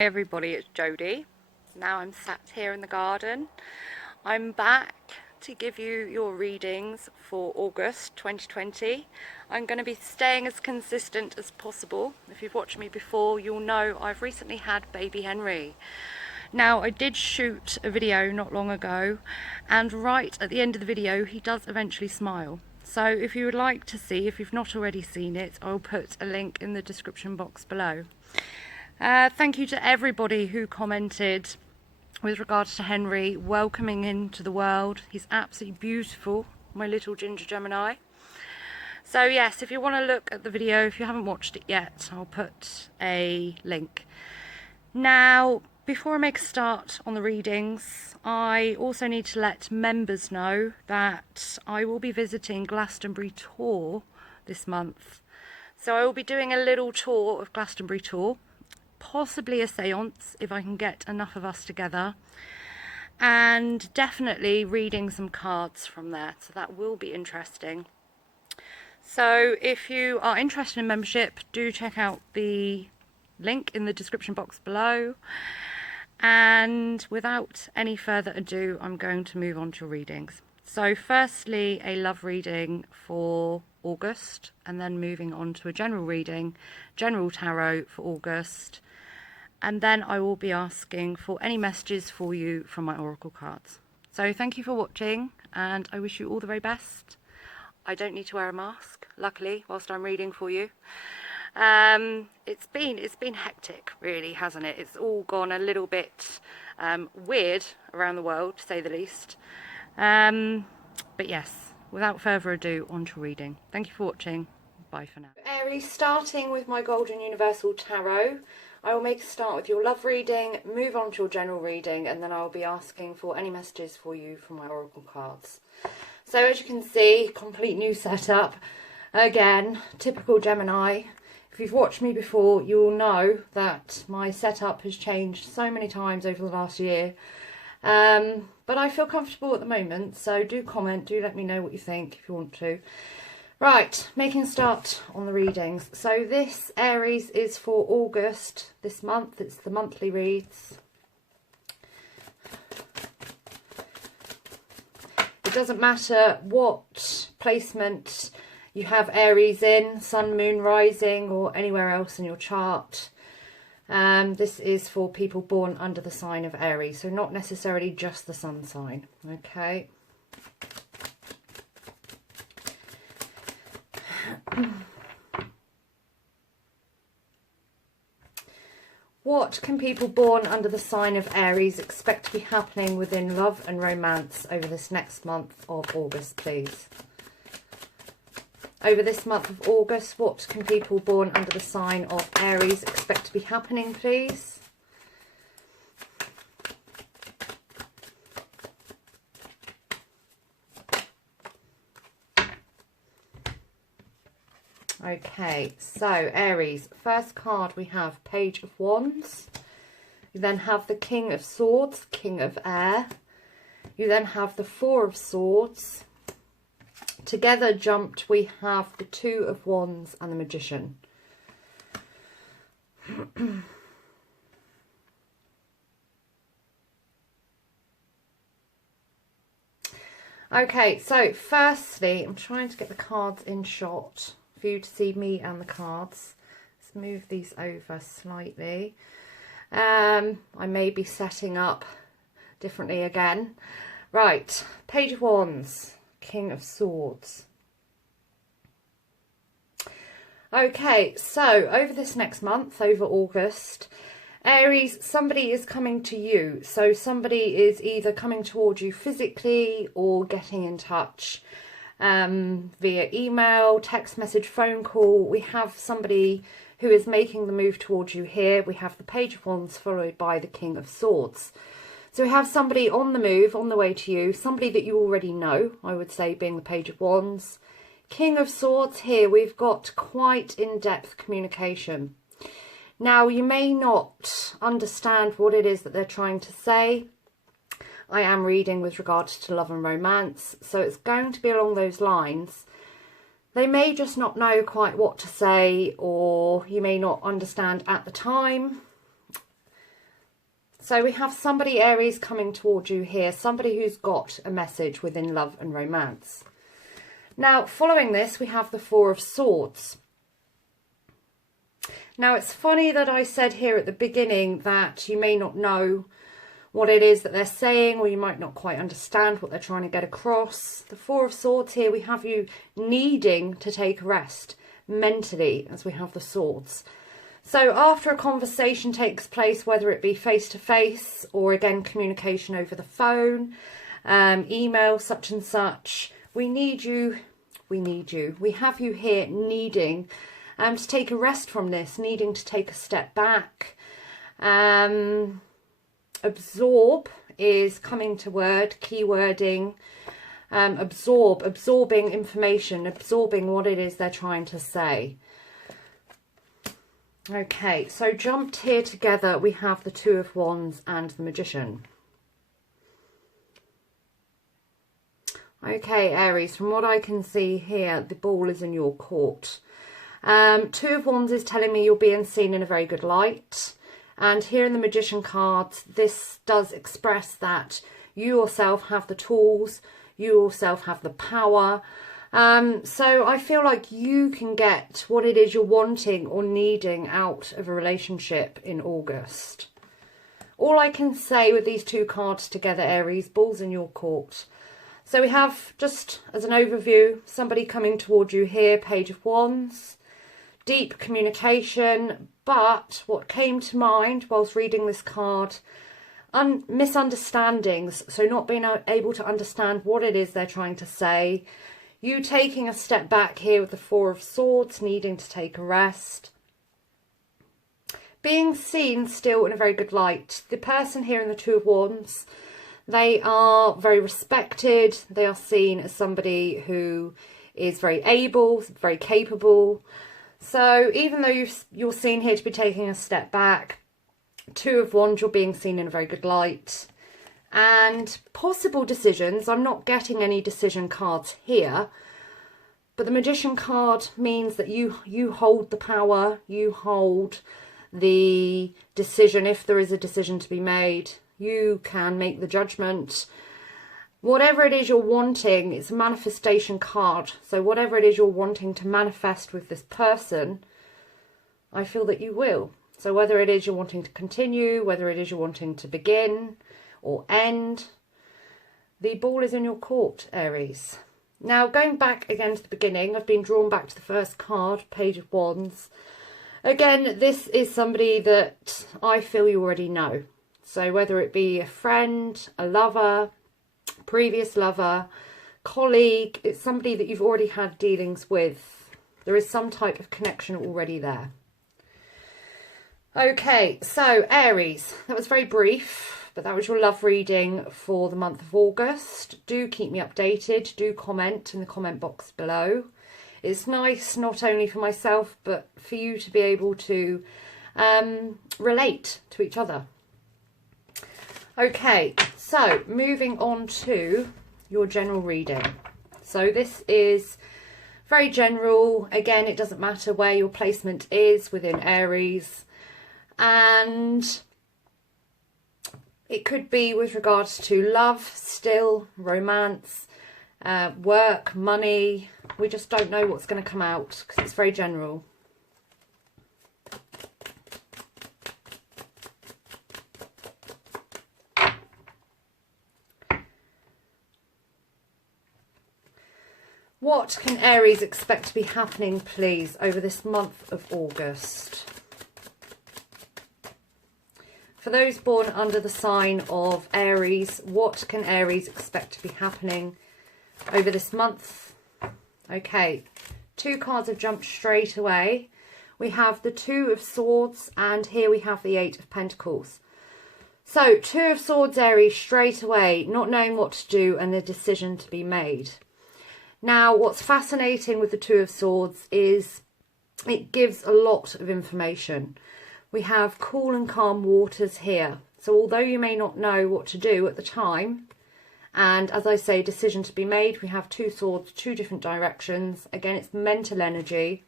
Hey everybody, it's Jodie. Now I'm sat here in the garden. I'm back to give you your readings for August 2020. I'm going to be staying as consistent as possible. If you've watched me before, you'll know I've recently had baby Henry. Now, I did shoot a video not long ago, and right at the end of the video he does eventually smile. So if you would like to see, if you've not already seen it, I'll put a link in the description box below. Thank you to everybody who commented with regards to Henry welcoming into the world. He's absolutely beautiful, my little ginger Gemini. So yes, if you want to look at the video, if you haven't watched it yet, I'll put a link. Now, before I make a start on the readings, I also need to let members know that I will be visiting Glastonbury Tour this month. So I will be doing a little tour of Glastonbury Tour. Possibly a seance if I can get enough of us together, and definitely reading some cards from there, so that will be interesting. So if you are interested in membership, do check out the link in the description box below, and without any further ado, I'm going to move on to your readings. So firstly, a love reading for August, and then moving on to a general reading, general tarot for August. And then I will be asking for any messages for you from my oracle cards. So thank you for watching, and I wish you all the very best. I don't need to wear a mask, luckily, whilst I'm reading for you. It's been hectic, really, hasn't it? It's all gone a little bit weird around the world, to say the least. But yes, without further ado, on to reading. Thank you for watching. Bye for now. Aries, starting with my Golden Universal Tarot. I will make a start with your love reading, move on to your general reading, and then I will be asking for any messages for you from my oracle cards. So as you can see, complete new setup. Again, typical Gemini. If you've watched me before, you will know that my setup has changed so many times over the last year. But I feel comfortable at the moment, so do comment, do let me know what you think if you want to. Right, making a start on the readings. So this Aries is for August this month. It's the monthly reads. It doesn't matter what placement you have Aries in, sun, moon, rising, or anywhere else in your chart. This is for people born under the sign of Aries, so not necessarily just the sun sign. Okay. What can people born under the sign of Aries expect to be happening within love and romance over this next month of August, please? Over this month of August, what can people born under the sign of Aries expect to be happening, please? Okay, so Aries, first card we have Page of Wands. You then have the King of Swords, King of Air. You then have the Four of Swords. Together jumped we have the Two of Wands and the Magician. Okay, so firstly, I'm trying to get the cards in shot for you to see me and the cards. Let's move these over slightly. I may be setting up differently again. Right, Page of Wands, King of Swords. Okay, so over this next month, over August, Aries, somebody is coming to you. So somebody is either coming towards you physically or getting in touch via email, text message, phone call. We have somebody who is making the move towards you here. We have the Page of Wands followed by the King of Swords. So we have somebody on the move, on the way to you, somebody that you already know, I would say, being the Page of Wands. King of Swords here, we've got quite in-depth communication. Now, you may not understand what it is that they're trying to say. I am reading with regards to love and romance, so it's going to be along those lines. They may just not know quite what to say, or you may not understand at the time. So we have somebody, Aries, coming towards you here. Somebody who's got a message within love and romance. Now, following this, we have the Four of Swords. Now, it's funny that I said here at the beginning that you may not know what it is that they're saying, or you might not quite understand what they're trying to get across. The Four of Swords here, we have you needing to take a rest mentally, as we have the swords. So after a conversation takes place, whether it be face-to-face or again communication over the phone, email, such and such, we need you. We have you here needing to take a rest from this, needing to take a step back. Absorb is coming to word, keywording. Absorbing information, absorbing what it is they're trying to say. Okay, so jumped here together, we have the Two of Wands and the Magician. Okay, Aries, from what I can see here, the ball is in your court. Two of Wands is telling me you're being seen in a very good light. And here in the Magician cards, this does express that you yourself have the tools, you yourself have the power. So I feel like you can get what it is you're wanting or needing out of a relationship in August. All I can say with these two cards together, Aries, balls in your court. So we have, just as an overview, somebody coming towards you here, Page of Wands, deep communication, but what came to mind whilst reading this card, misunderstandings, so not being able to understand what it is they're trying to say. You taking a step back here with the Four of Swords, needing to take a rest. Being seen still in a very good light. The person here in the Two of Wands, they are very respected. They are seen as somebody who is very able, very capable. So even though you're seen here to be taking a step back, Two of Wands, you're being seen in a very good light. And possible decisions, I'm not getting any decision cards here, but the Magician card means that you hold the power, you hold the decision. If there is a decision to be made, you can make the judgment. Whatever it is you're wanting, it's a manifestation card. So whatever it is you're wanting to manifest with this person, I feel that you will. So whether it is you're wanting to continue, whether it is you're wanting to begin or end, the ball is in your court, Aries. Now, going back again to the beginning, I've been drawn back to the first card, Page of Wands. Again, this is somebody that I feel you already know. So whether it be a friend, a lover, previous lover, colleague, it's somebody that you've already had dealings with. There is some type of connection already there. Okay, so Aries, that was very brief, but that was your love reading for the month of August. Do keep me updated, do comment in the comment box below. It's nice not only for myself, but for you to be able to relate to each other. Okay, so moving on to your general reading. So this is very general. Again, it doesn't matter where your placement is within Aries. And it could be with regards to love, still, romance, work, money. We just don't know what's going to come out because it's very general. What can Aries expect to be happening, please, over this month of August? For those born under the sign of Aries, what can Aries expect to be happening over this month? Okay, two cards have jumped straight away. We have the Two of Swords, and here we have the Eight of Pentacles. So, Two of Swords, Aries, straight away, not knowing what to do and a decision to be made. Now, what's fascinating with the Two of Swords is it gives a lot of information. We have cool and calm waters here. So although you may not know what to do at the time, and as I say, decision to be made, we have two swords, two different directions. Again, it's mental energy.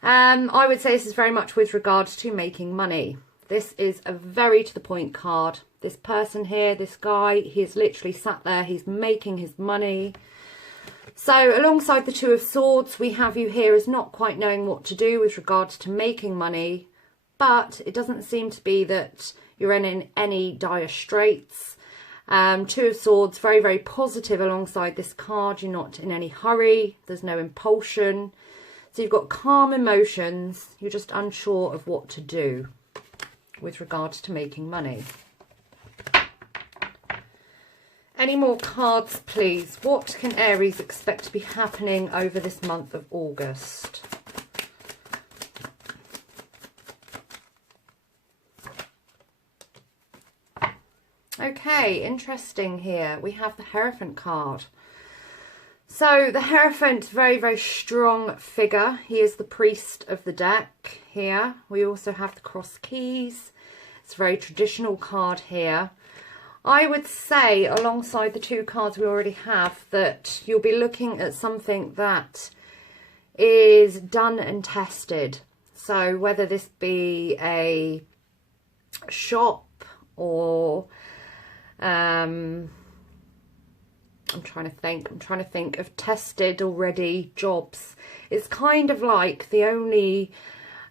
I would say this is very much with regards to making money. This is a very to the point card. This person here, this guy, he's literally sat there, he's making his money. So alongside the Two of Swords, we have you here as not quite knowing what to do with regards to making money, but it doesn't seem to be that you're in any dire straits. Two of Swords, very, very positive alongside this card. You're not in any hurry. There's no impulsion. So you've got calm emotions. You're just unsure of what to do with regards to making money. Any more cards, please? What can Aries expect to be happening over this month of August? Okay, interesting here. We have the Hierophant card. So the Hierophant, very, very strong figure. He is the priest of the deck here. We also have the cross keys. It's a very traditional card here. I would say, alongside the two cards we already have, that you'll be looking at something that is done and tested. So whether this be a shop or I'm trying to think of tested already jobs. It's kind of like the only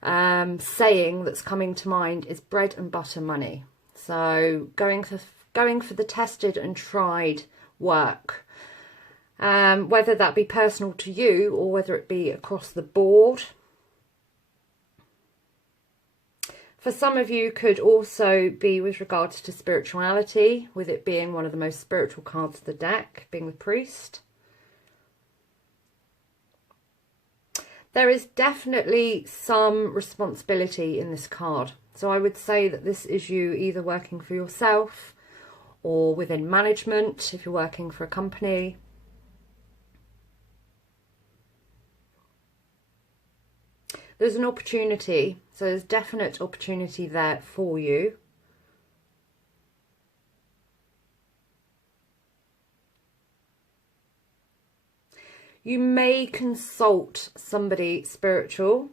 saying that's coming to mind is bread and butter money. So going for the tested and tried work, whether that be personal to you or whether it be across the board. For some of you, could also be with regards to spirituality, with it being one of the most spiritual cards of the deck, being the priest. There is definitely some responsibility in this card. So I would say that this is you either working for yourself or within management, if you're working for a company. There's an opportunity, so there's definite opportunity there for you. You may consult somebody spiritual.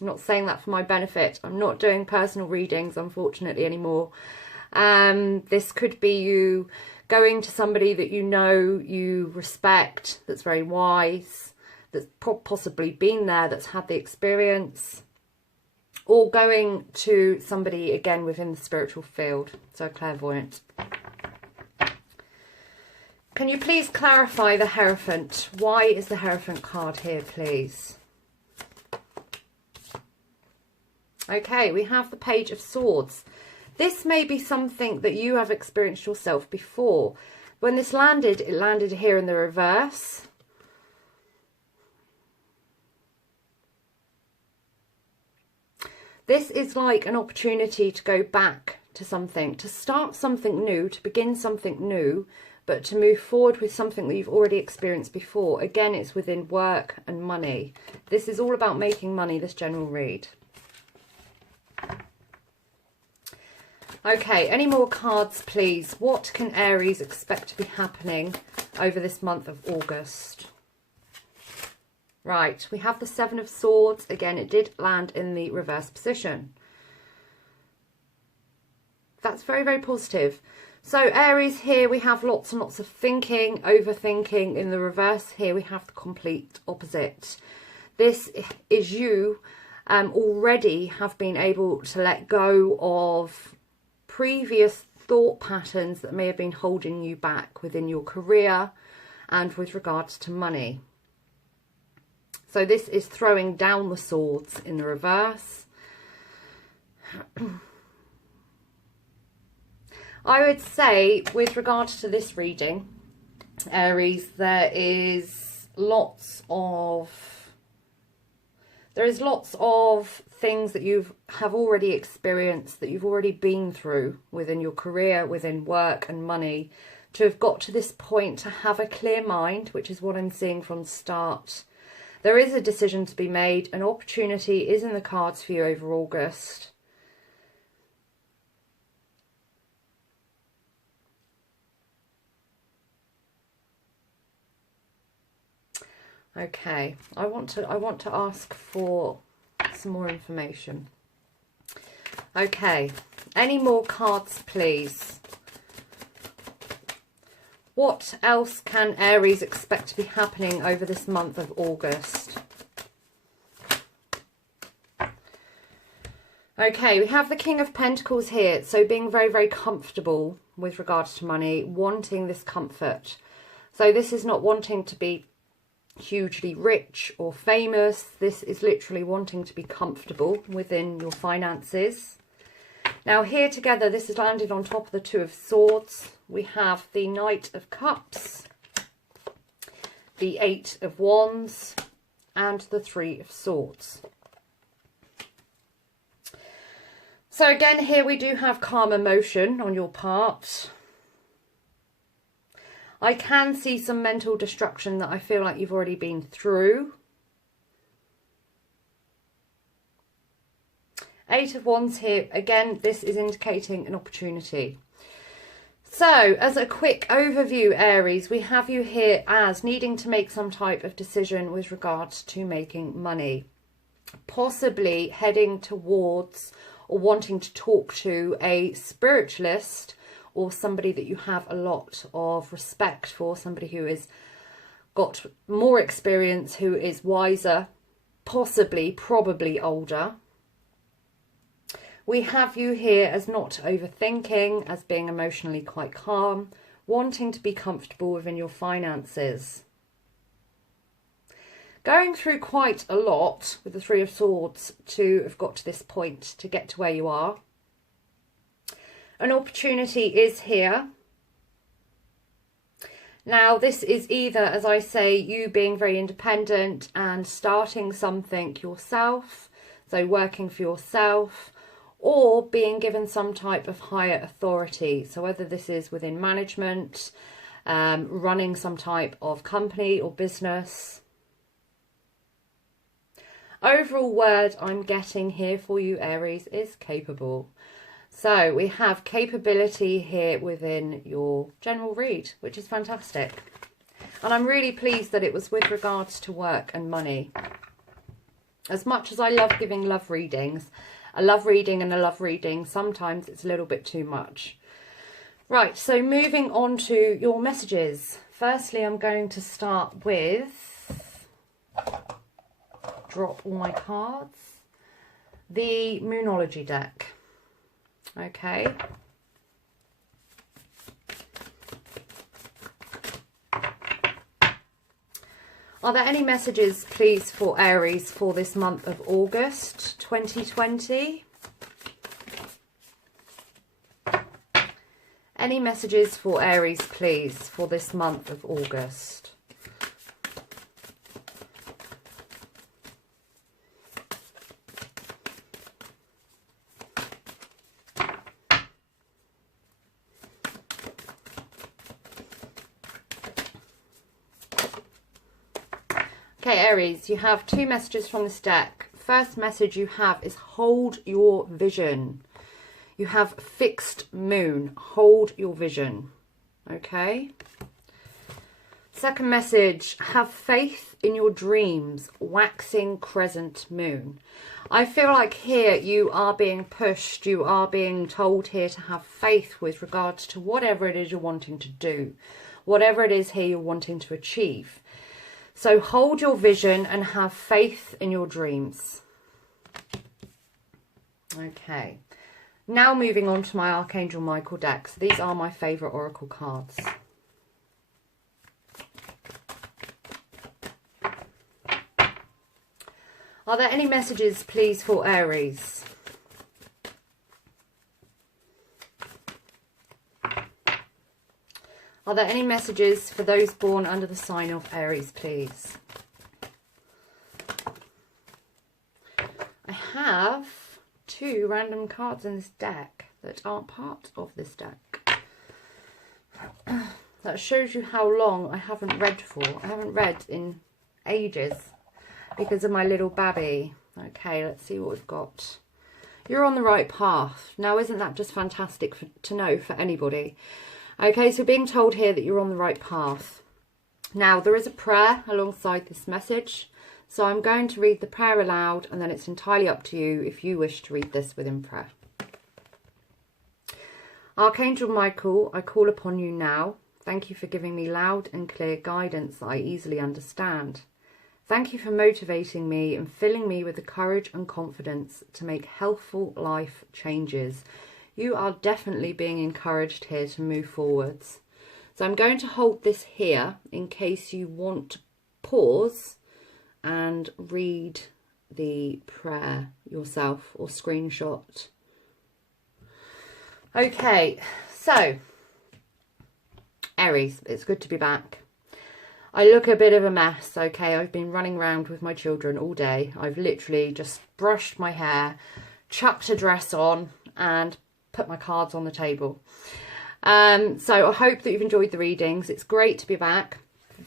I'm not saying that for my benefit. I'm not doing personal readings, unfortunately, anymore. This could be you going to somebody that you know, you respect, that's very wise, that's possibly been there, that's had the experience, or going to somebody, again, within the spiritual field, so clairvoyant. Can you please clarify the Hierophant? Why is the Hierophant card here, please? Okay, we have the Page of Swords. This may be something that you have experienced yourself before. When this landed, it landed here in the reverse. This is like an opportunity to go back to something, to start something new, to begin something new, but to move forward with something that you've already experienced before. Again, it's within work and money. This is all about making money, this general read. Okay, any more cards, please? What can Aries expect to be happening over this month of August? Right, we have the Seven of Swords. Again, it did land in the reverse position. That's very, very positive. So Aries, here we have lots and lots of thinking, overthinking. In the reverse, here we have the complete opposite. This is you already have been able to let go of previous thought patterns that may have been holding you back within your career and with regards to money. So this is throwing down the swords in the reverse. I would say with regards to this reading, Aries, there is lots of things that you have already experienced, that you've already been through within your career, within work and money, to have got to this point, to have a clear mind, which is what I'm seeing from the start. There is a decision to be made. An opportunity is in the cards for you over August. Okay, I want to ask for some more information. Okay, any more cards, please? What else can Aries expect to be happening over this month of August? Okay, we have the King of Pentacles here. So being very, very comfortable with regards to money, wanting this comfort. So this is not wanting to be hugely rich or famous. This is literally wanting to be comfortable within your finances. Now here together, this is landed on top of the Two of Swords. We have the Knight of Cups, the Eight of Wands, and the Three of Swords. So again, here we do have calm emotion on your part. I can see some mental destruction that I feel like you've already been through. Eight of Wands here. Again, this is indicating an opportunity. So, as a quick overview, Aries, we have you here as needing to make some type of decision with regards to making money. Possibly heading towards or wanting to talk to a spiritualist or somebody that you have a lot of respect for, somebody who has got more experience, who is wiser, possibly, probably older. We have you here as not overthinking, as being emotionally quite calm, wanting to be comfortable within your finances. Going through quite a lot with the Three of Swords to have got to this point, to get to where you are. An opportunity is here. Now, this is either, as I say, you being very independent and starting something yourself, so working for yourself, or being given some type of higher authority. So whether this is within management, running some type of company or business. Overall word I'm getting here for you, Aries, is capable. So we have capability here within your general read, which is fantastic. And I'm really pleased that it was with regards to work and money. As much as I love giving love readings, a love reading and a love reading, sometimes it's a little bit too much. Right, so moving on to your messages. Firstly, I'm going to start with, drop all my cards, the Moonology deck. Okay. Are there any messages, please, for Aries for this month of August 2020? Any messages for Aries, please, for this month of August? Okay, Aries, you have two messages from this deck. First message you have is hold your vision. You have fixed moon. Hold your vision. Okay. Second message, have faith in your dreams. Waxing crescent moon. I feel like here you are being pushed. You are being told here to have faith with regards to whatever it is you're wanting to do. Whatever it is here you're wanting to achieve. So hold your vision and have faith in your dreams. Okay. Now moving on to my Archangel Michael deck. So these are my favourite oracle cards. Are there any messages, please, for Aries? Are there any messages for those born under the sign of Aries, please? I have two random cards in this deck that aren't part of this deck. That shows you how long I haven't read for. I haven't read in ages because of my little babby. Okay, let's see what we've got. You're on the right path. Now, isn't that just fantastic to know for anybody? Okay, so being told here that you're on the right path. Now, there is a prayer alongside this message. So I'm going to read the prayer aloud, and then it's entirely up to you if you wish to read this within prayer. Archangel Michael, I call upon you now. Thank you for giving me loud and clear guidance that I easily understand. Thank you for motivating me and filling me with the courage and confidence to make healthful life changes. You are definitely being encouraged here to move forwards. So I'm going to hold this here in case you want to pause and read the prayer yourself or screenshot. Okay, so Aries, it's good to be back. I look a bit of a mess, okay? I've been running around with my children all day. I've literally just brushed my hair, chucked a dress on and put my cards on the table. So I hope that you've enjoyed the readings. It's great to be back.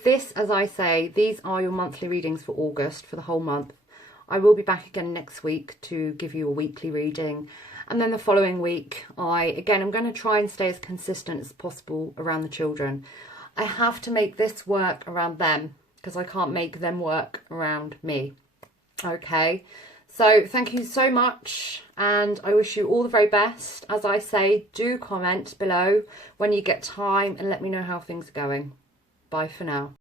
This, as I say, these are your monthly readings for August, for the whole month. I will be back again next week to give you a weekly reading. And then the following week, I'm going to try and stay as consistent as possible around the children. I have to make this work around them because I can't make them work around me. Okay, so thank you so much and I wish you all the very best. As I say, do comment below when you get time and let me know how things are going. Bye for now.